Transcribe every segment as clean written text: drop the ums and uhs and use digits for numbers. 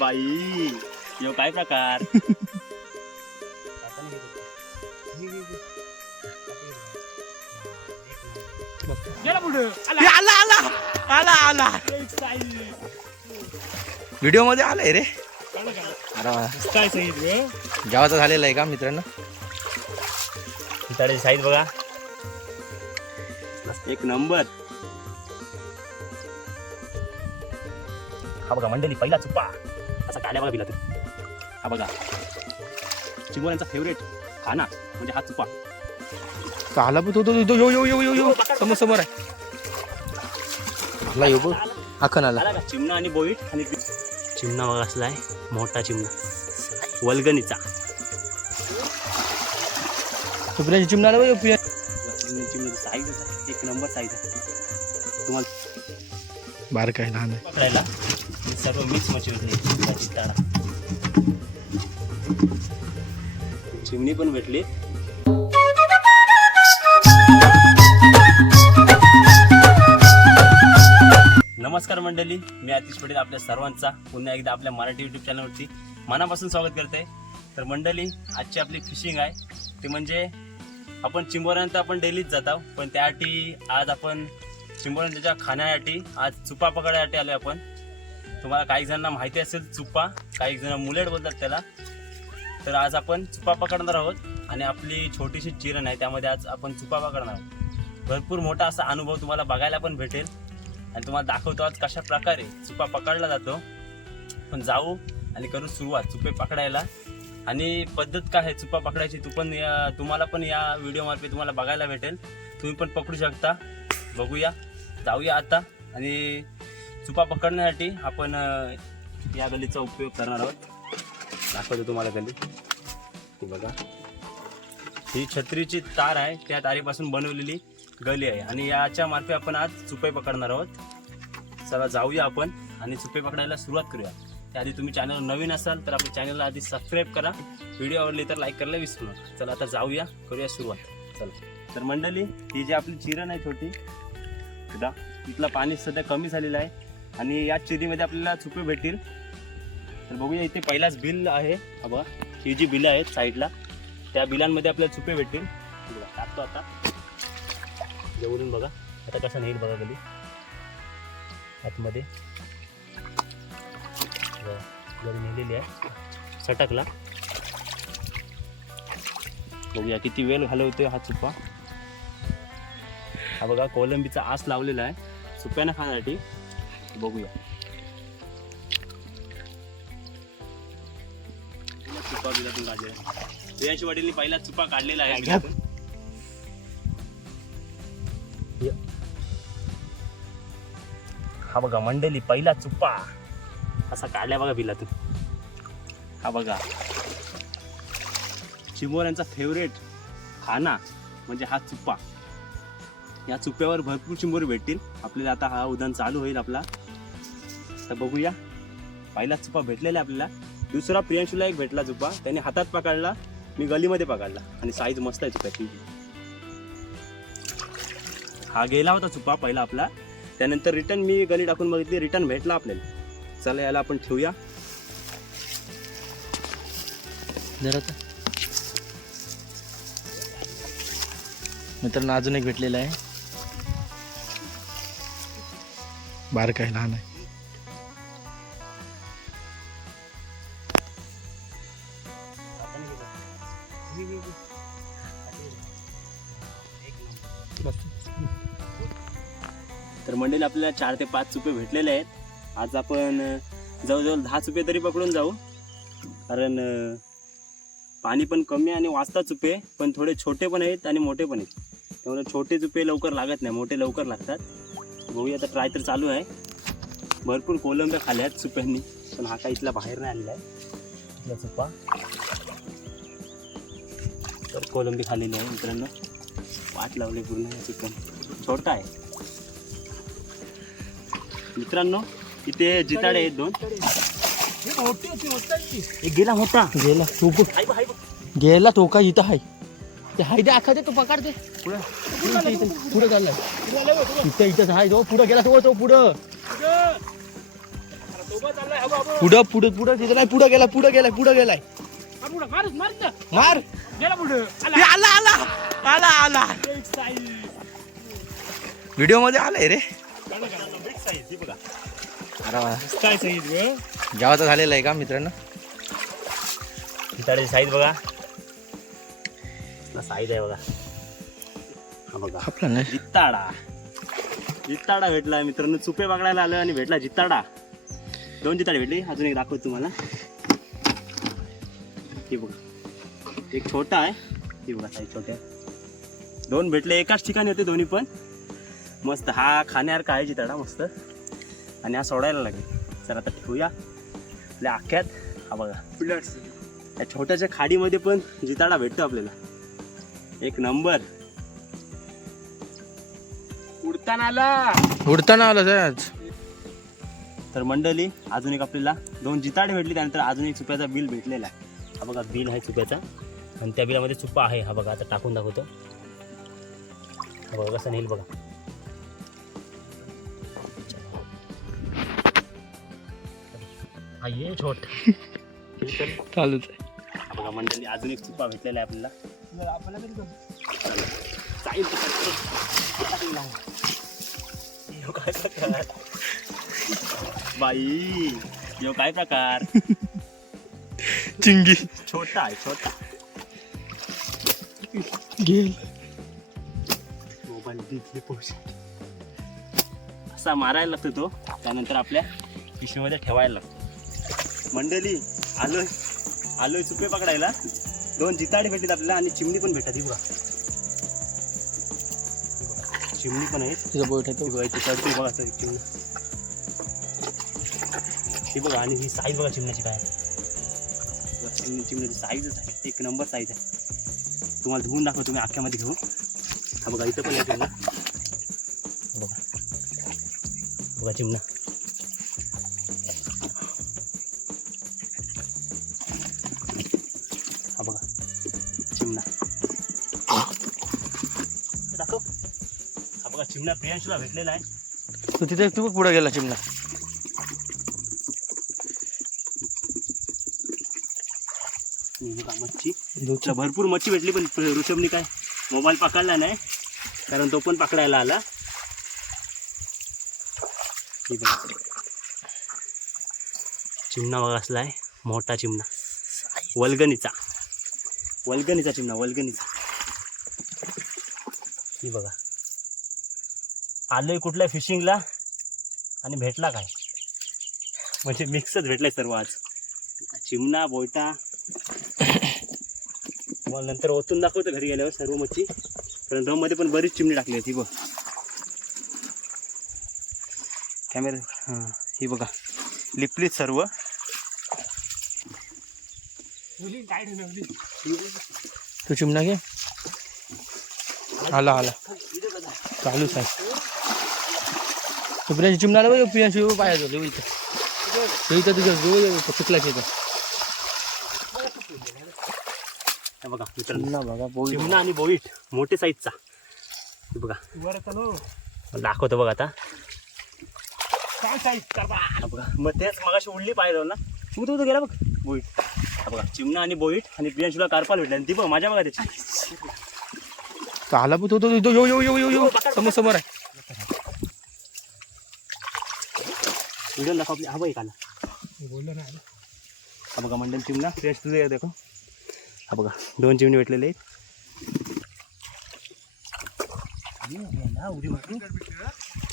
बाई यो काय प्रकार. व्हिडिओ मध्ये आलाय रे. काय सांगितलं जेवायचं झालेलं आहे का मित्रांनो. त्याची साईज बघा एक नंबर. हा बघा मंडळी पहिला चुप्पा असा काढल्या बघा बिला तू. हा बघा चिंबोऱ्यांचा फेवरेट खाना म्हणजे हा चुप्पा. काला पण तो यो यो यो यो यो समोर समोर आहे. आला यो बघ आखन आला. आला का चिमणा आणि बोईट आणि चिमणा बघा असला आहे मोठा चिमणा वल्गनीचा. सुप्रियाची चिमणा आला बघ. चिमणीची साईज आहे एक नंबर साईज आहे. तुम्हाला बार काय लहान आहे पकडायला सर्व मिक्स मच्छी भेटली. चिमणी पण भेटली. नमस्कार मंडळी, मी आतिश पटेल आपल्या सर्वांचा पुन्हा एकदा आपल्या मराठी यूट्यूब चॅनलवरती मनापासून स्वागत करते. तर मंडळी आजची आपली फिशिंग आहे ते म्हणजे आपण चिंबोऱ्यांत आपण डेलीच जात आहोत, पण त्यासाठी आज आपण चिंबोऱ्यांच्या खाण्यासाठी आज चुप्पा पकडायसाठी आलो आपण. तुम्हाला काही जणांना माहिती असेल चुप्पा, काही जण मुलेट बोलतात त्याला. तर आज आपण चुप्पा पकडणार आहोत आणि आपली छोटीशी चिरण आहे त्यामध्ये आज आपण चुप्पा पकडणार आहोत. भरपूर मोठा असा अनुभव तुम्हाला बघायला पण भेटेल आणि तुम्हाला दाखवतो आज कशा प्रकारे चुप्पा पकडला जातो. पण जाऊ आणि करू सुरुवात चुप्पे पकडायला. आणि पद्धत काय आहे चुप्पा पकडायची तुम्हाला पण या व्हिडिओमार्फत तुम्हाला बघायला भेटेल. तुम्ही पण पकडू शकता. बघूया, जाऊया आता. आणि चुप्पा पकडण्यासाठी आपण या गलीचा उपयोग करणार आहोत. दाखवतो तुम्हाला गली. ही बघा, ही छत्रीची तार आहे, त्या तारीपासून बनवलेली गली आहे आणि याच्या मार्फत आपण आज चुप्पे पकडणार आहोत. चला जाऊया आपण आणि चुप्पे पकडायला सुरुवात करूया. त्याआधी तुम्ही चॅनल नवीन असाल तर आपल्या चॅनलला आधी सबस्क्राईब करा. व्हिडिओ आवडली तर लाईक करायला विसरू नका. चला आता जाऊया, करूया सुरुवात. चला तर मंडळी, ही जी आपली चिरण आहे छोटी, इथलं पाणी सध्या कमी झालेलं आहे आणि या चिरीमध्ये आपल्याला चुप्पे भेटतील. तर बघूया, इथे पहिलाच बिल आहे. बघा ही जी बिलं आहेत साईडला, त्या बिलांमध्ये आपल्याला चुप्पे भेटतील. बघा टाकतो आता जवळून. बघा आता कसं नेईल बघा गली आतमध्ये. गली नेलेली आहे, सटकला. बघूया किती वेळ हलवतोय हा चुप्पा. हा बघा कोलंबीचा आस लावलेला आहे चुप्प्यानं खाण्यासाठी. बघूया चुप्पा बिलातून काढलेला. प्रियांश वडीलनी पहिला चुप्पा काढलेला आहे. हा बघा मंडळी, पहिला चुप्पा असा काढल्या बघा बिलातून. हा बघा चिंबोऱ्यांचा फेवरेट खाना म्हणजे हा चुप्पा. या चुप्प्यावर भरपूर चिंबोरी भेटतील आपल्याला. आता हा उद्यान चालू होईल आपला. तर बघूया, पहिला चुप्पा भेटलेला आपल्याला. दुसरा प्रियांशूला एक भेटला चुप्पा, त्याने हातात पकडला, मी गलीमध्ये पकडला आणि साईज मस्त आहे चुप्याची. हा गेला होता चुप्पा पहिला आपला. त्यानंतर रिटर्न मी गली टाकून बघितली, रिटर्न भेटला आपल्याला. चला याला आपण ठेवूया जरा. मित्रांनो अजून एक भेटलेला आहे. बार काय लहान आहे. तर मंडळी आपल्याला 4 ते 5 चुपे भेटलेले आहेत. आज आपण जवळजवळ 10 चुपे तरी पकडून जाऊ, कारण पाणी पण कमी आणि वाजता चुपे पण थोडे छोटे पण आहेत आणि मोठे पण आहेत. त्यामुळे छोटे चुपे लवकर लागत नाही, मोठे लवकर लागतात. बघूया आता, ट्राय तर चालू आहे. भरपूर कोलंब्या खाल्या आहेत चुप्यांनी, पण हा काही इथला बाहेर नाही आलेला आहे इथला चुप्पा. तर कोलंबी खाल्लेली आहे मित्रांनो. वाट लावली पूर्ण चिकन. छोटा आहे मित्रांनो. इथे जिताडे आहेत 2. एक गेला मोठा, गेला तो गेला तो का इथं आहे. ते हाय दे आखा दे, तो पकडते पुढे चाललाय. इथं इथंच आहे तो. पुढे गेला तो पुढं. पुढं पुढं पुढं तिथं नाही, पुढं गेलाय मार. ए, आला व्हिडिओ मध्ये आलाय रे. अरे वा. जेवायचं झालेलं आहे का मित्रांनो? जिताड्याची साईज बघा, साईज आहे बघा. हा बघा आपला नाही. जिताडा भेटला मित्रांनो. चुपे पकडायला आलं आणि भेटला जिताडा. 2 जिताडे भेटले. अजून एक दाखवतो तुम्हाला. हे बघा, एक छोटा आहे. हे बघा साईज छोटे. 2 भेटले, एकाच ठिकाणी होते दोन्ही पण. मस्त. हा खाण्यासारखा आहे जिताडा मस्त. आणि हा सोडायला लागेल. तर आता ठेवूया आपल्या आख्यात. हा बघा, या छोट्याशा खाडीमध्ये पण जिताडा भेटतो आपल्याला. एक नंबर. उडताना आला आज. तर मंडळी, अजून एक आपल्याला 2 जिताडे भेटले. त्यानंतर अजून एक चुप्याचा बिल भेटलेला आहे. हा बघा, बिल आहे चुप्याचा. आणि त्या बिलामध्ये चुप्पा आहे. हा बघा, आता टाकून दाखवतो. हा बघा कसं नेईल बघा. हा ये छोट चालूच आहे. हा बघा मंडळी, अजून एक चुप्पा भेटलेला आहे आपल्याला. काय प्रकार बाई, यो काय प्रकार. चिंगी छोटा आहे, छोटा. गेल मोबाईल दिसले पोष. असा मारायला लागतो तो. त्यानंतर आपल्या पिशवीमध्ये ठेवायला लागतो. मंडळी, आलोय चुपे पकडायला. 2 जिताडे भेटतात आपल्याला आणि चिमणी पण भेटतात. ही बघा, चिमणी पण आहे. तिचा बोट आहे तो. बघा इथे चढते बघा तरी चिमणी. ही बघा, आणि ही साईज बघा चिमण्याची काय. चिमण्याची साईजच आहे. एक नंबर साईज आहे. तुम्हाला धुवून दाखवतो तुम्ही आख्यामध्ये घेऊन. हा बघा, इथं पण आहे चिमणा. बघा बघा चिमणा. हा बघा चिमणा. दाखव. हा बघा चिमणा प्रियांशूला भेटलेला आहे. तो तिथे तू पुढे गेला चिमणा. मच्छी भरपूर मच्छी भेटली. पण ऋषभने काय मोबाईल पकडला नाही, कारण तो पण पकडायला आला. चिमणा बघा असला आहे, मोठा चिमणा. वल्गणीचा चिमणा, वल्गणीचा. ही बघा, आलोय कुठल्या फिशिंगला आणि भेटला काय, म्हणजे मिक्सच भेटलाय सर्व आज. चिमणा, बोयटा. मग नंतर ओतून दाखवतो घरी गेल्यावर सर्व मच्छी. कारण ड्रममध्ये पण बरीच चिमणी टाकली होती. बघ कॅमेरा. हां, ही बघा लिपलीत सर्व. तू चिमणा घे. आला चालूच आहे. प्रियांशी चिमणा आला बघ. प्रियांशी पाया झालो इथं तुझ्या पिकलाच इथं. बघा मित्रांनो, चिमणा आणि बोईट मोठे साईजचा. बघा दाखवतो बघा आता. बघा, मग तेच मगाशी उडली पाहिजे ना. तू गेला बघ बोईट. हा बघा, चिमणा आणि बोईट. आणि प्रियांशूला कारपाल भेटला. ती बघ माझ्या बघा त्याची. आला बघ तो. यो समोर आहे. व्हिडिओ दाखव आपली. हा बघ, एक आला. हा बघा मंडल चिमणा. प्रियांश तुझे देखो. हा बघा 2 चिमणी भेटलेले आहेत.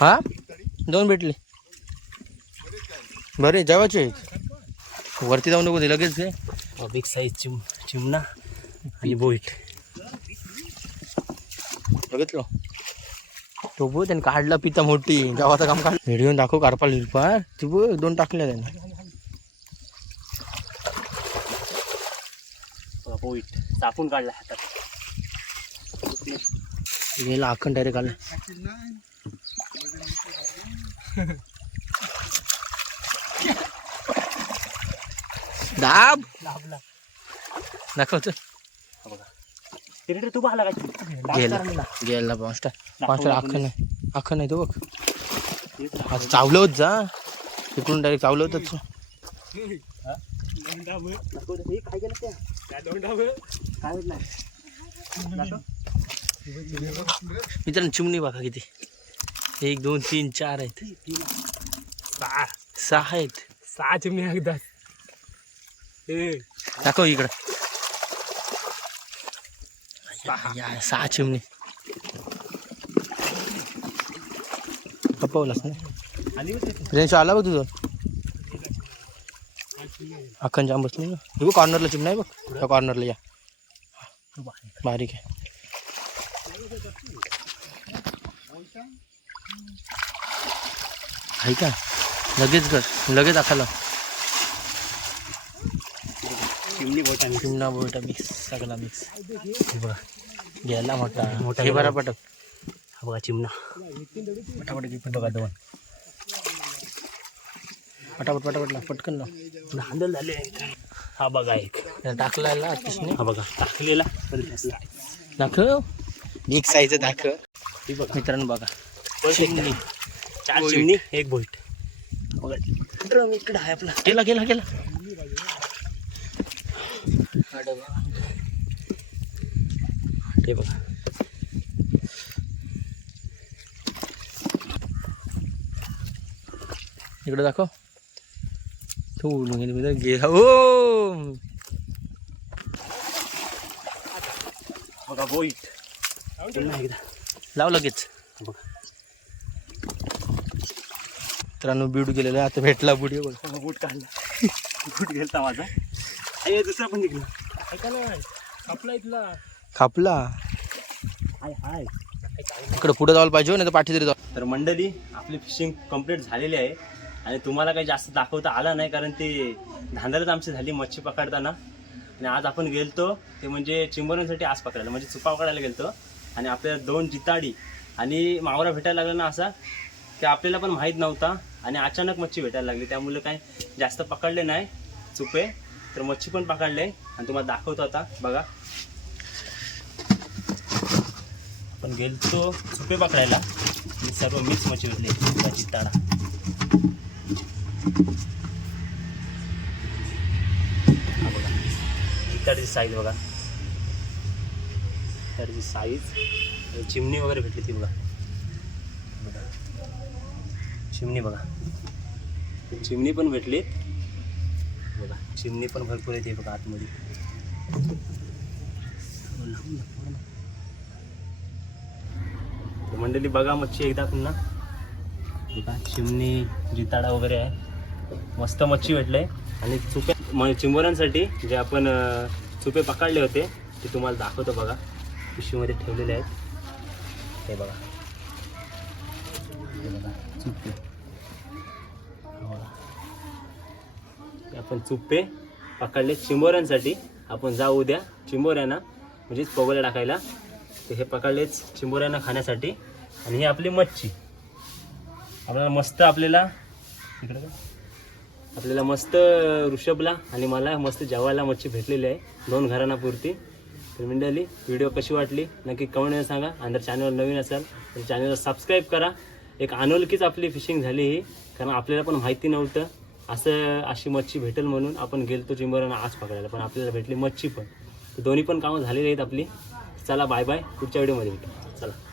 हा 2 भेटले. बरे जेवायचे वरती जाऊ नको, लगेच बिग साईज चिमणा आणि बोईट बघितलं. तो बघ त्याने काढला पिता मोठी. जेवाचं काम काढ. व्हिडिओ दाखव. कारपाल विरपार तू बघ 2 टाकले त्याने. बोईट चापून काढला हातात. गेला आखण डायरेक्ट आला. दाब दाखवतो. तिकडे तू पाहिला काय. गेला 5 आखण नाही तो बघ. आता चावलं होत जा. तिकडून डायरेक्ट चावलं होतं मित्रांनो चिमणी बघा किती 1 2 3 4 आहेत 6 आहेत 6 चिमणी एकदा दाखव इकडं 6 चिमणी कपवलास ना रेंज आला बघ तुझं अख्खन जाम बसली ना बघ कॉर्नरला चिमणा आहे बघ त्या कॉर्नरला या बारीक आहे आहे का लगेच कर लगेच आखाला चिमणा बोटा मिक्स सगळा मिक्स बघा घ्यायला मोठा हे बरा पटक हा बघा चिमणा पटापट घे बघा दोन पटापट पटकन ना हांदल झाले हा बघा एक टाकला अतिशय हा बघा टाकलेला दाखव एक साईज दाखव ही बघा मित्रांनो बघा चिमणी 4 चिमणी 1 बोईट बघा ड्रम इकडे आहे आपला गेला गेला गेला हे बघा इकडे दाखव घे हो बघा बोईट पुन्हा एकदा लाव लगेच बघा मित्रांनो बीड गेलेला आता भेटला बुडी बघ बूट काढला बूट गेलता माझा आणि दुसरा पण निघला ऐका ना आपला इथला खापला हाय हाय इकडे पुढे जायला पाहिजे नाही तर पाठी तरी जाऊ तर मंडळी आपली फिशिंग कंप्लीट झालेली आहे आणि तुम्हाला काही जास्त दाखवता आला नाही कारण ते धांदलच आमची झाली मच्छी पकडताना आणि आज आपण गेलतो ते म्हणजे चिंबोऱ्यांसाठी आज पकडायला म्हणजे चुपा पकडायला गेलतो आणि आपल्याला 2 जिताडी आणि मावरा भेटायला लागला ना असा की आपल्याला पण माहीत नव्हता आणि अचानक मच्छी भेटायला लागली त्यामुळे काही जास्त पकडले नाही चुपे तर मच्छी पण पकडले आणि तुम्हाला दाखवतो आता बघा आपण गेलतो चुपे पकडायला आणि सर्व मिक्स मच्छी भेटली जिताडा हा बघा जिताडीची साईज बघा जिताडीची साईज चिमणी वगैरे भेटली ती बघा चिमणी बघा चिमणी पण भेटली बघा चिमणी पण भरपूर येते बघा आतमध्ये मंडळी बघा मच्छी एकदा पुन्हा बघा चिमणी जिताडा वगैरे आहे मस्त मच्छी भेटले आणि चुपे चिंबोऱ्यांसाठी जे आपण चुपे पकडले होते ते तुम्हाला दाखवतो बघा पिशवीमध्ये ठेवलेले आहेत हे बघा चुपे आपण चुपे पकडले चिंबोऱ्यांसाठी आपण जाऊ उद्या चिंबोऱ्यांना म्हणजेच पोगोल्या टाकायला ते हे पकडलेच चिंबोऱ्यांना खाण्यासाठी आणि ही आपली मच्छी आपल्याला मस्त आपल्याला मस्त ऋषभला आणि मला मस्त जेवायला मच्छी भेटलेली आहे 2 घरांना पुरती तर मंडळी व्हिडिओ कशी वाटली नक्की कमेंटमध्ये सांगा आणि जर चॅनल नवीन असेल तर चॅनलला सबस्क्राईब करा एक अनोळखीच आपली फिशिंग झाली ही कारण आपल्याला पण माहिती नव्हतं अशी मच्छी भेटेल म्हणून आपण गेलतो चिंबोऱ्यांना आज पकडायला पण आपल्याला भेटली मच्छी पण दोन्ही पण कामं झालेली आहेत आपली चला बाय बाय पुढच्या व्हिडिओमध्ये भेटू चला